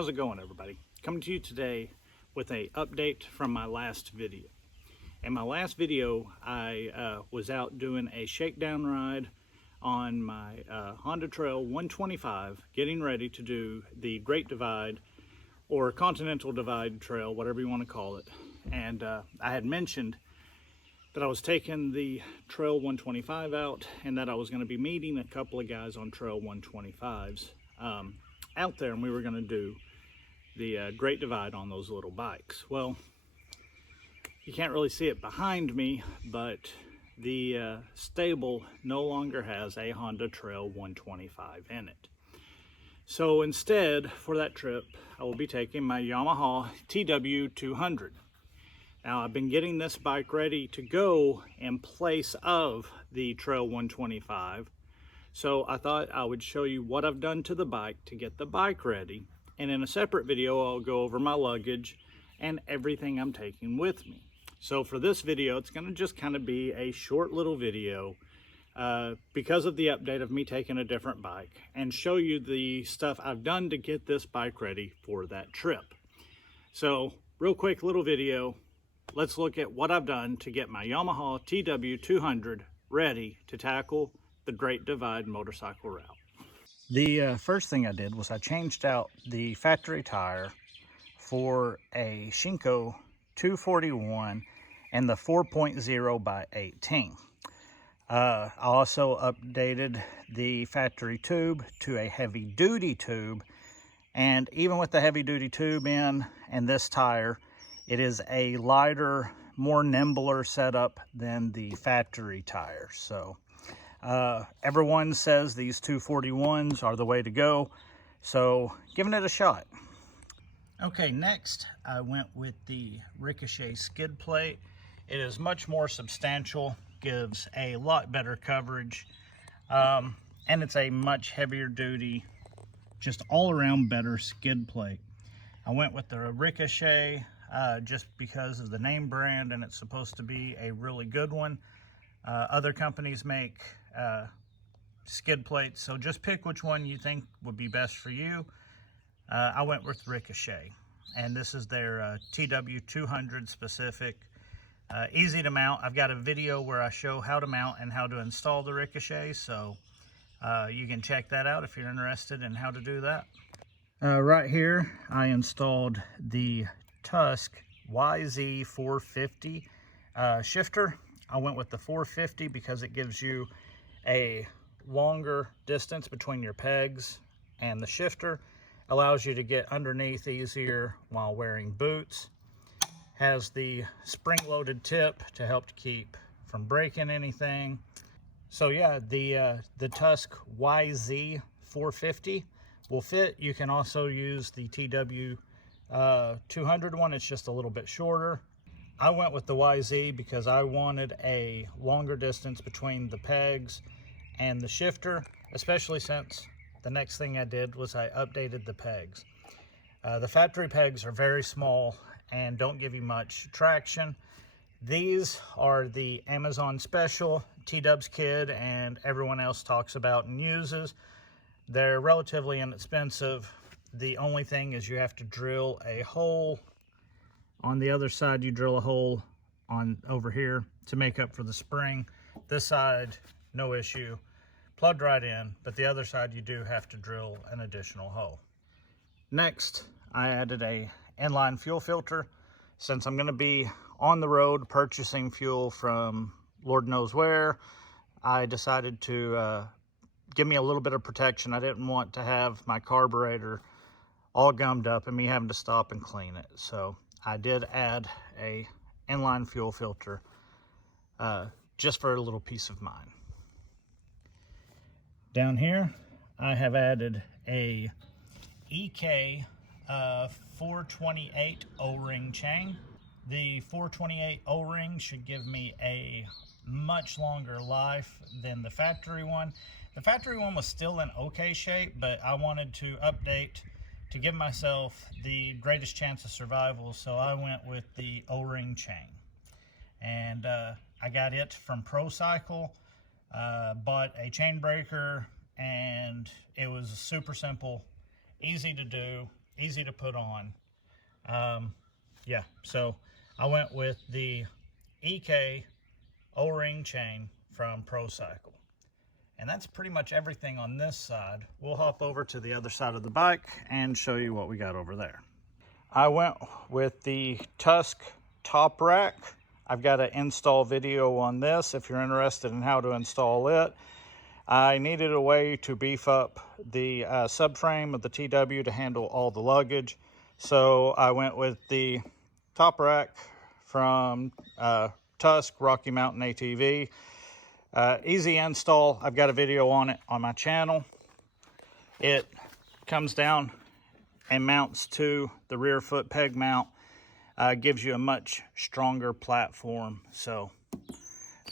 How's it going, everybody? Coming to you today with an update from my last video. In my last video, I was out doing a shakedown ride on my Honda Trail 125, getting ready to do the Great Divide or Continental Divide Trail, whatever you want to call it. And I had mentioned that I was taking the Trail 125 out and that I was going to be meeting a couple of guys on Trail 125s out there, and we were going to do the Great Divide on those little bikes. Well, you can't really see it behind me, but the stable no longer has a Honda Trail 125 in it. So instead, for that trip, I will be taking my Yamaha TW200. Now, I've been getting this bike ready to go in place of the Trail 125. So I thought I would show you what I've done to the bike to get the bike ready. And in a separate video, I'll go over my luggage and everything I'm taking with me. So for this video, it's going to just kind of be a short little video because of the update of me taking a different bike, and show you the stuff I've done to get this bike ready for that trip. So real quick little video. Let's look at what I've done to get my Yamaha TW200 ready to tackle the Great Divide motorcycle route. The first thing I did was I changed out the factory tire for a Shinko 241 and the 4.0 by 18. I also updated the factory tube to a heavy duty tube, and even with the heavy duty tube in and this tire, it is a lighter, more nimbler setup than the factory tire. So everyone says these 241s are the way to go, so giving it a shot. Okay, next I went with the Ricochet skid plate. It is much more substantial, gives a lot better coverage, and it's a much heavier duty, just all around better skid plate. I went with the Ricochet just because of the name brand, and it's supposed to be a really good one. Other companies make skid plates, so just pick which one you think would be best for you. I went with Ricochet, and this is their TW200 specific. Easy to mount. I've got a video where I show how to mount and how to install the Ricochet, so you can check that out if you're interested in how to do that. Right here, I installed the Tusk YZ450 shifter. I went with the 450 because it gives you a longer distance between your pegs, and the shifter allows you to get underneath easier while wearing boots. Has the spring-loaded tip to help to keep from breaking anything. So yeah, the Tusk YZ450 will fit. You can also use the TW200 one. It's just a little bit shorter. I went with the YZ because I wanted a longer distance between the pegs and the shifter, especially since the next thing I did was I updated the pegs. The factory pegs are very small and don't give you much traction. These are the Amazon special T-Dubs Kid and everyone else talks about and uses. They're relatively inexpensive. The only thing is you have to drill a hole on the other side. You drill a hole on over here to make up for the spring. This side, no issue, plugged right in, but the other side you do have to drill an additional hole. Next, I added a inline fuel filter. Since I'm going to be on the road purchasing fuel from Lord knows where, I decided to give me a little bit of protection. I didn't want to have my carburetor all gummed up and me having to stop and clean it. So I did add a inline fuel filter just for a little peace of mind. Down here, I have added a EK 428 O-ring chain. The 428 O-ring should give me a much longer life than the factory one. The factory one was still in okay shape, but I wanted to update to give myself the greatest chance of survival, so I went with the O-ring chain. And I got it from ProCycle, bought a chain breaker, and it was super simple, easy to do. easy to put on. Yeah, so I went with the EK O-ring chain from ProCycle. And that's pretty much everything on this side. We'll hop over to the other side of the bike and show you what we got over there. I went with the Tusk top rack. I've got an install video on this if you're interested in how to install it. I needed a way to beef up the subframe of the TW to handle all the luggage. So I went with the top rack from Tusk Rocky Mountain ATV. Easy install. I've got a video on it on my channel. It comes down and mounts to the rear foot peg mount. Gives you a much stronger platform. So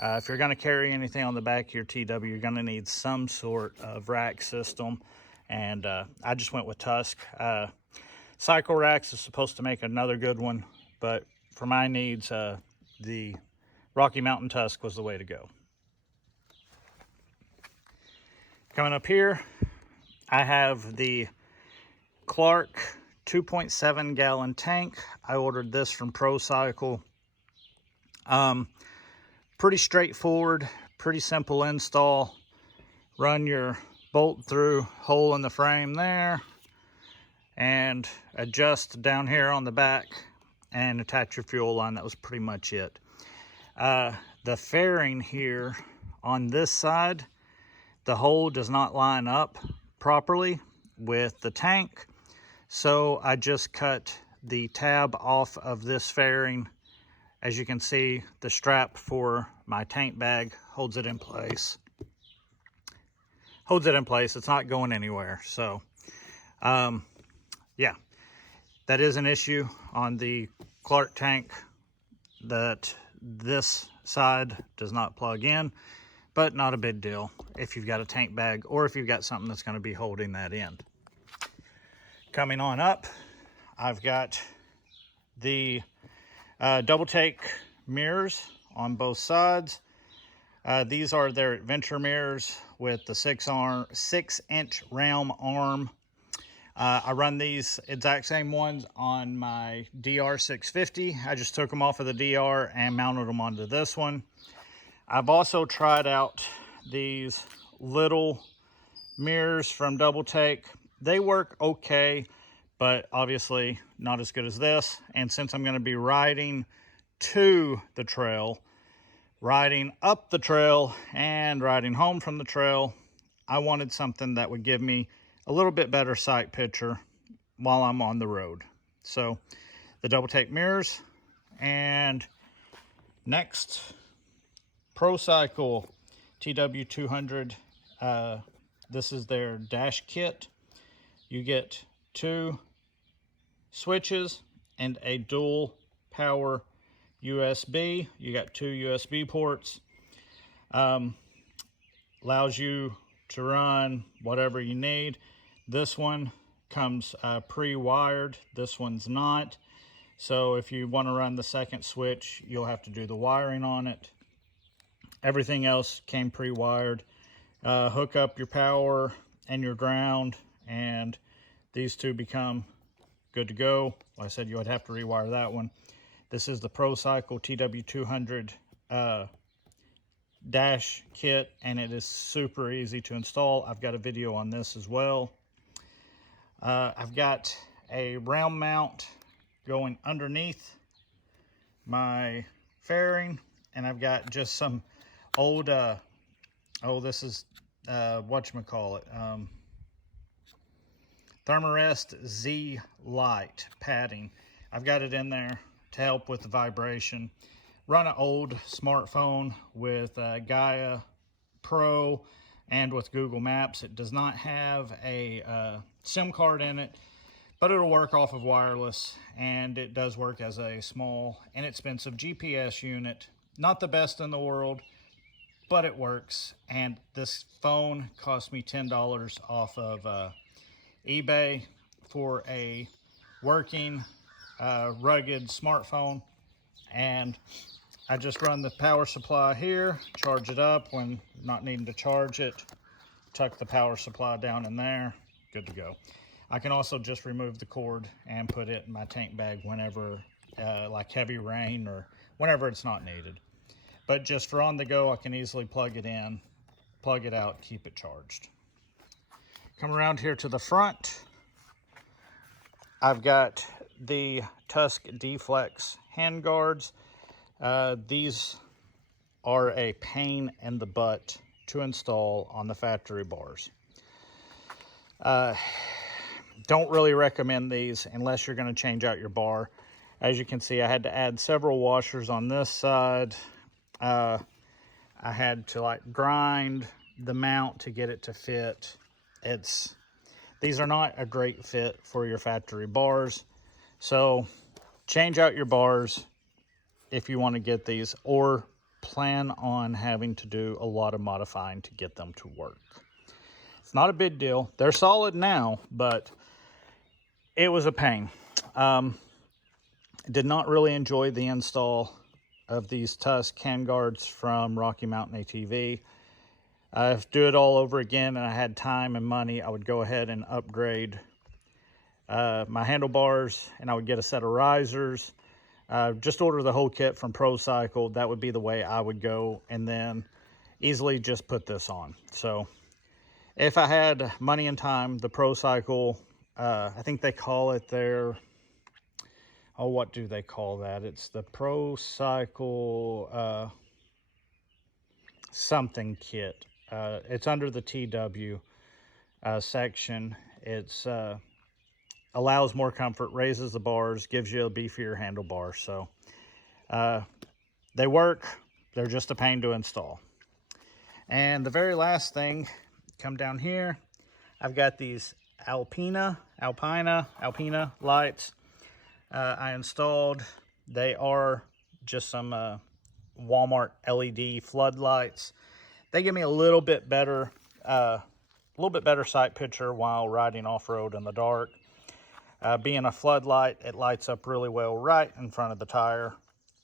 if you're going to carry anything on the back of your TW, you're going to need some sort of rack system. And I just went with Tusk. Cycle Racks is supposed to make another good one, but for my needs, the Rocky Mountain Tusk was the way to go. Coming up here, I have the Clark 2.7 gallon tank. I ordered this from ProCycle. Pretty straightforward, pretty simple install. Run your bolt through hole in the frame there and adjust down here on the back and attach your fuel line. That was pretty much it. The fairing here on this side, the hole does not line up properly with the tank. So I just cut the tab off of this fairing. As you can see, the strap for my tank bag holds it in place. It's not going anywhere. So, yeah, that is an issue on the Clark tank, that this side does not plug in, but not a big deal if you've got a tank bag or if you've got something that's going to be holding that in. Coming on up, I've got the double take mirrors on both sides. These are their adventure mirrors with the 6-inch round arm. I run these exact same ones on my DR650. I just took them off of the DR and mounted them onto this one. I've also tried out these little mirrors from Double Take. They work okay, but obviously not as good as this. And since I'm going to be riding to the trail, riding up the trail, and riding home from the trail, I wanted something that would give me a little bit better sight picture while I'm on the road. So the Double Take mirrors. And next, ProCycle TW200. This is their dash kit. You get 2 switches and a dual power USB. You got 2 USB ports. Allows you to run whatever you need. This one comes pre-wired. This one's not. So if you want to run the second switch, you'll have to do the wiring on it. Everything else came pre-wired. Hook up your power and your ground, and these two become good to go. Like I said, you would have to rewire that one. This is the ProCycle TW200 dash kit, and it is super easy to install. I've got a video on this as well. I've got a round mount going underneath my fairing, and I've got just some old this is whatchamacallit, Thermarest Z Lite padding. I've got it in there to help with the vibration. Run an old smartphone with Gaia Pro and with Google Maps. It does not have a SIM card in it, but it'll work off of wireless, and it does work as a small, inexpensive GPS unit. Not the best in the world, but it works. And this phone cost me $10 off of eBay for a working rugged smartphone. And I just run the power supply here, charge it up when not needing to charge it, tuck the power supply down in there, good to go. I can also just remove the cord and put it in my tank bag whenever, like heavy rain or whenever it's not needed. But just for on the go, I can easily plug it in, plug it out, keep it charged. Come around here to the front. I've got the Tusk D-Flex handguards. These are a pain in the butt to install on the factory bars. Don't really recommend these unless you're going to change out your bar. As you can see, I had to add several washers on this side. I had to like grind the mount to get it to fit. These are not a great fit for your factory bars. So change out your bars if you want to get these, or plan on having to do a lot of modifying to get them to work. It's not a big deal. They're solid now, but it was a pain. Did not really enjoy the install of these Tusk handguards from Rocky Mountain ATV. If I do it all over again and I had time and money, I would go ahead and upgrade my handlebars, and I would get a set of risers. Just order the whole kit from ProCycle. That would be the way I would go, and then easily just put this on. So if I had money and time, the ProCycle, I think they call it their, oh, what do they call that? It's the ProCycle something kit. It's under the TW section. It's allows more comfort, raises the bars, gives you a beefier handlebar. So they work. They're just a pain to install. And the very last thing, come down here, I've got these Alpina lights I installed. They are just some Walmart LED floodlights. They give me a little bit better sight picture while riding off-road in the dark. Being a floodlight, it lights up really well right in front of the tire,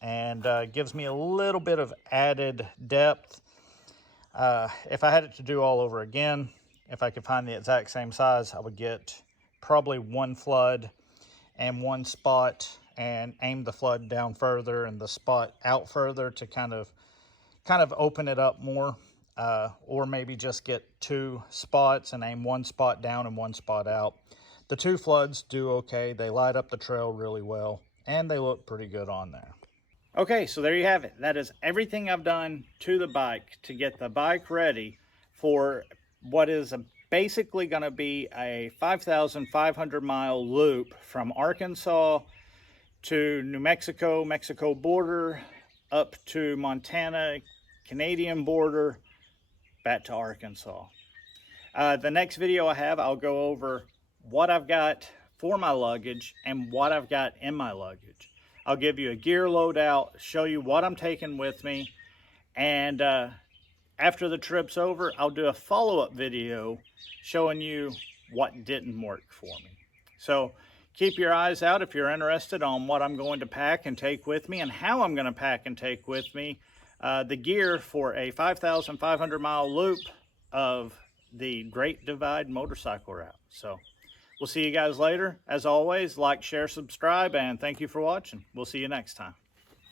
and gives me a little bit of added depth. If I had it to do all over again, if I could find the exact same size, I would get probably one flood and one spot and aim the flood down further and the spot out further to kind of open it up more. Or maybe just get two spots and aim one spot down and one spot out. The two floods do okay. They light up the trail really well, and they look pretty good on there. Okay, so there you have it. That is everything I've done to the bike to get the bike ready for what is basically going to be a 5,500 mile loop from Arkansas to New Mexico, Mexico border, up to Montana, Canadian border, back to Arkansas. The next video I have, I'll go over what I've got for my luggage and what I've got in my luggage. I'll give you a gear loadout, show you what I'm taking with me, and after the trip's over, I'll do a follow-up video showing you what didn't work for me. So keep your eyes out if you're interested on what I'm going to pack and take with me and how I'm going to pack and take with me the gear for a 5,500 mile loop of the Great Divide motorcycle route. So we'll see you guys later. As always, like, share, subscribe, and thank you for watching. We'll see you next time.